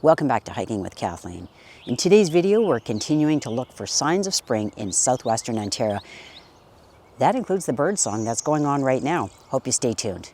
Welcome back to Hiking with Kathleen. In today's video, we're continuing to look for signs of spring in southwestern Ontario. That includes the birdsong that's going on right now. Hope you stay tuned.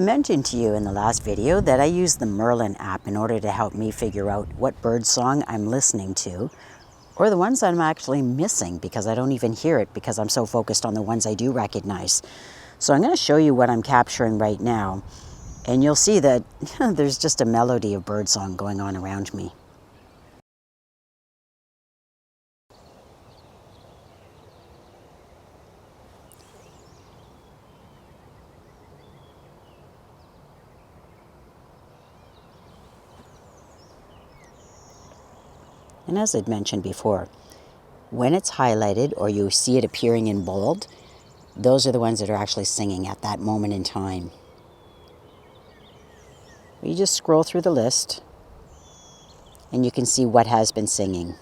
I mentioned to you in the last video that I use the Merlin app in order to help me figure out what birdsong I'm listening to, or the ones I'm actually missing because I don't even hear it because I'm so focused on the ones I do recognize. So I'm going to show you what I'm capturing right now, and you'll see that there's just a melody of birdsong going on around me. And as I'd mentioned before, when it's highlighted or you see it appearing in bold, those are the ones that are actually singing at that moment in time. You just scroll through the list and you can see what has been singing.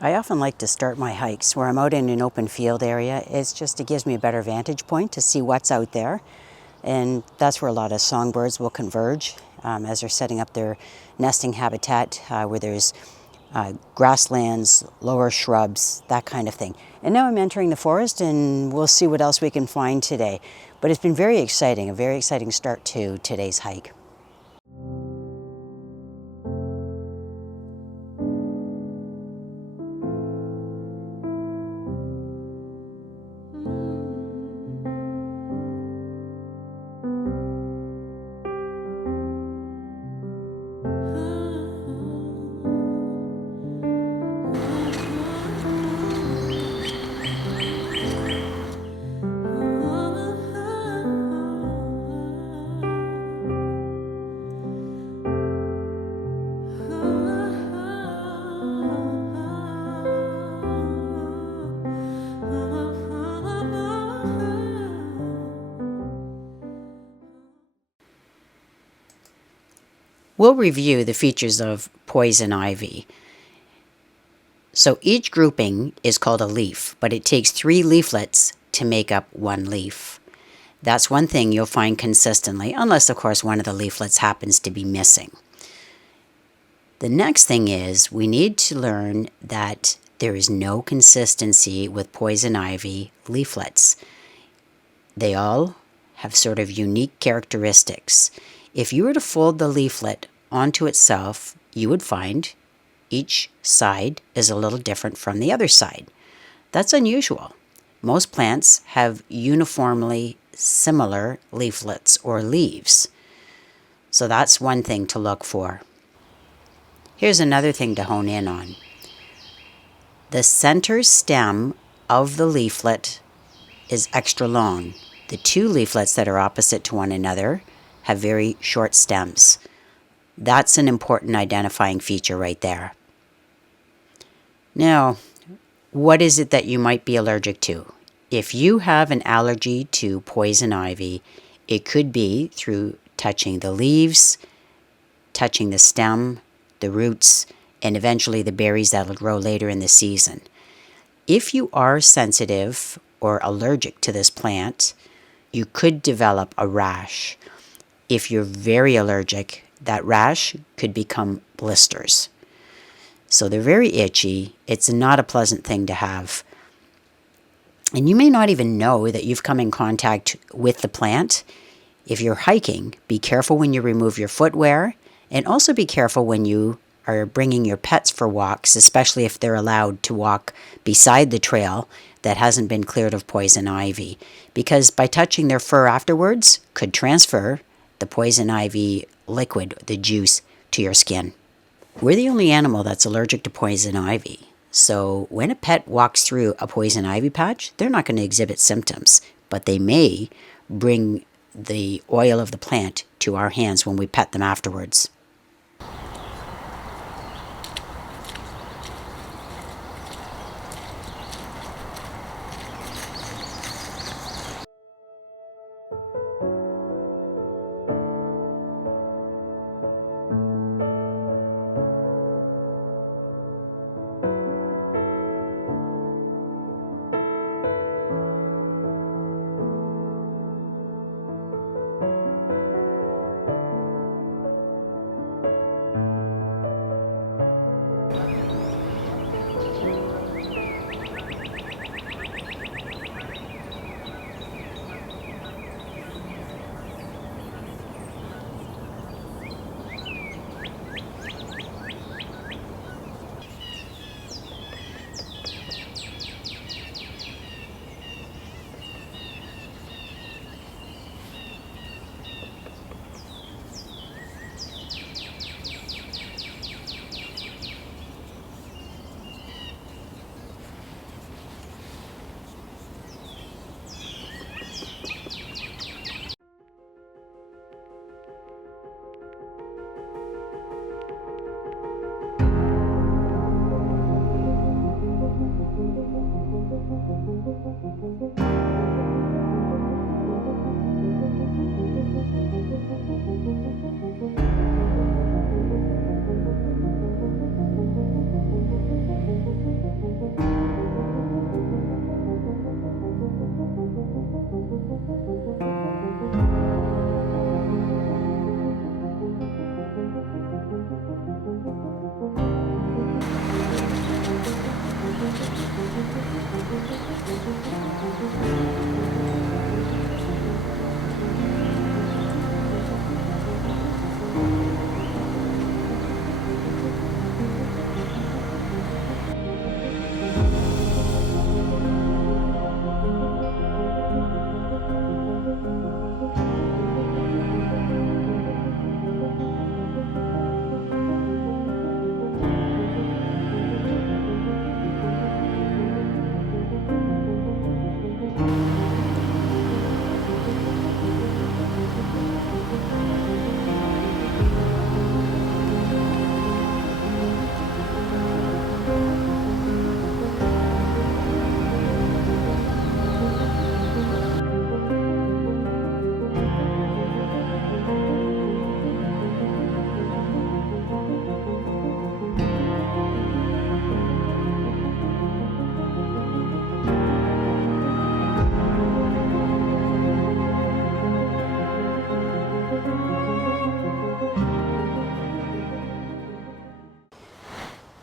I often like to start my hikes where I'm out in an open field area. It gives me a better vantage point to see what's out there. And that's where a lot of songbirds will converge as they're setting up their nesting habitat where there's grasslands, lower shrubs, that kind of thing. And now I'm entering the forest and we'll see what else we can find today. But it's been very exciting, a very exciting start to today's hike. We'll review the features of poison ivy. So each grouping is called a leaf, but it takes 3 leaflets to make up 1 leaf. That's one thing you'll find consistently, unless of course one of the leaflets happens to be missing. The next thing is we need to learn that there is no consistency with poison ivy leaflets. They all have sort of unique characteristics. If you were to fold the leaflet onto itself, you would find each side is a little different from the other side. That's unusual. Most plants have uniformly similar leaflets or leaves. So that's one thing to look for. Here's another thing to hone in on. The center stem of the leaflet is extra long. The 2 leaflets that are opposite to one another have very short stems. That's an important identifying feature right there. Now, what is it that you might be allergic to? If you have an allergy to poison ivy, it could be through touching the leaves, touching the stem, the roots, and eventually the berries that will grow later in the season. If you are sensitive or allergic to this plant, you could develop a rash. If you're very allergic, that rash could become blisters. So they're very itchy. It's not a pleasant thing to have. And you may not even know that you've come in contact with the plant. If you're hiking, be careful when you remove your footwear, and also be careful when you are bringing your pets for walks, especially if they're allowed to walk beside the trail that hasn't been cleared of poison ivy, because by touching their fur afterwards could transfer the poison ivy liquid, the juice, to your skin. We're the only animal that's allergic to poison ivy. So when a pet walks through a poison ivy patch, they're not going to exhibit symptoms, but they may bring the oil of the plant to our hands when we pet them afterwards.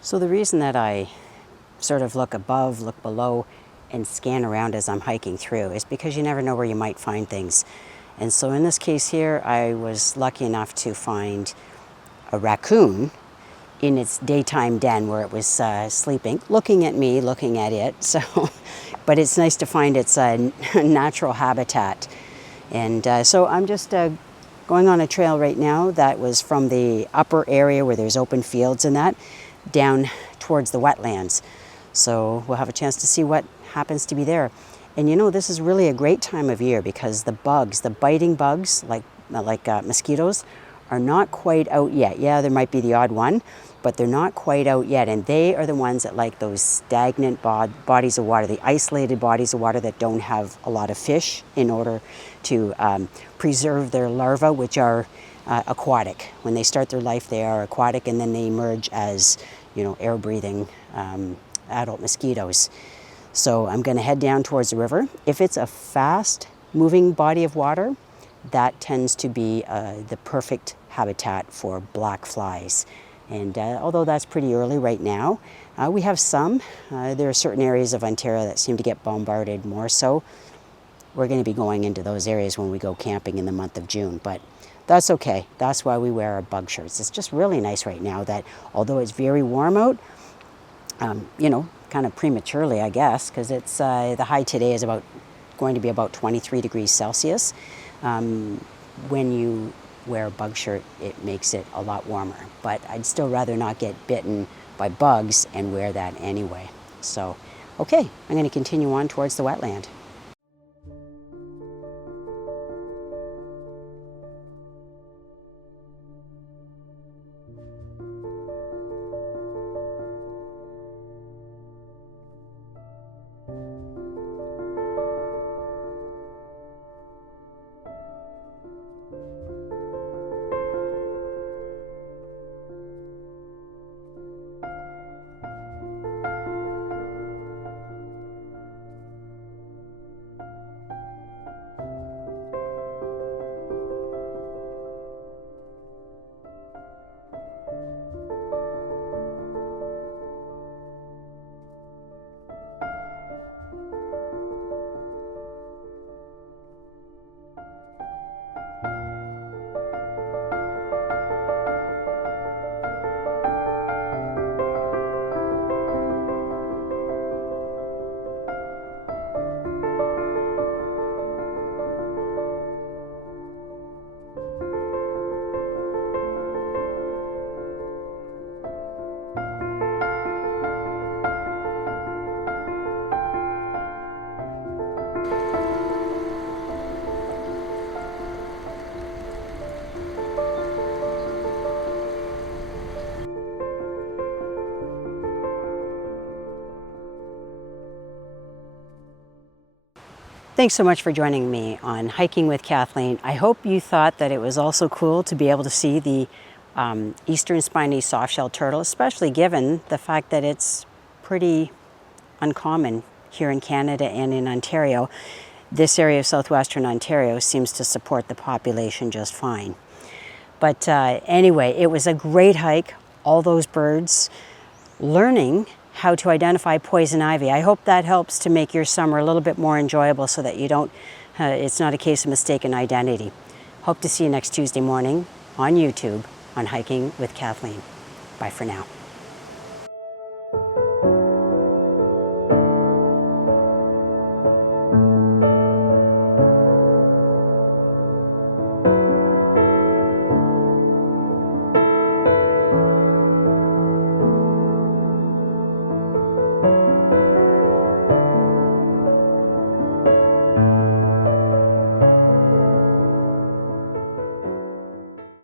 So the reason that I sort of look above, look below, and scan around as I'm hiking through is because you never know where you might find things. And so in this case here, I was lucky enough to find a raccoon in its daytime den where it was sleeping, looking at me, looking at it. So, but it's nice to find its natural habitat. And so I'm just going on a trail right now that was from the upper area where there's open fields and that, down towards the wetlands. So we'll have a chance to see what happens to be there. And you know, this is really a great time of year because the bugs, the biting bugs, like mosquitoes, are not quite out yet. Yeah, there might be the odd one, but they're not quite out yet. And they are the ones that like those stagnant bodies of water, the isolated bodies of water that don't have a lot of fish in order to preserve their larvae, which are aquatic. When they start their life, they are aquatic, and then they emerge as, you know, air-breathing adult mosquitoes. So I'm going to head down towards the river. If it's a fast moving body of water, that tends to be the perfect habitat for black flies. And although that's pretty early right now, we have some. There are certain areas of Ontario that seem to get bombarded more so. We're going to be going into those areas when we go camping in the month of June, but that's okay. That's why we wear our bug shirts. It's just really nice right now that although it's very warm out, you know, kind of prematurely, I guess, because it's the high today is going to be about 23 degrees Celsius. When you wear a bug shirt, it makes it a lot warmer. But I'd still rather not get bitten by bugs and wear that anyway. So, okay, I'm going to continue on towards the wetland. Thanks so much for joining me on Hiking with Kathleen. I hope you thought that it was also cool to be able to see the eastern spiny softshell turtle, especially given the fact that it's pretty uncommon here in Canada and in Ontario. This area of southwestern Ontario seems to support the population just fine. But anyway, it was a great hike. All those birds, learning how to identify poison ivy. I hope that helps to make your summer a little bit more enjoyable so that you don't, it's not a case of mistaken identity. Hope to see you next Tuesday morning on YouTube on Hiking with Kathleen. Bye for now.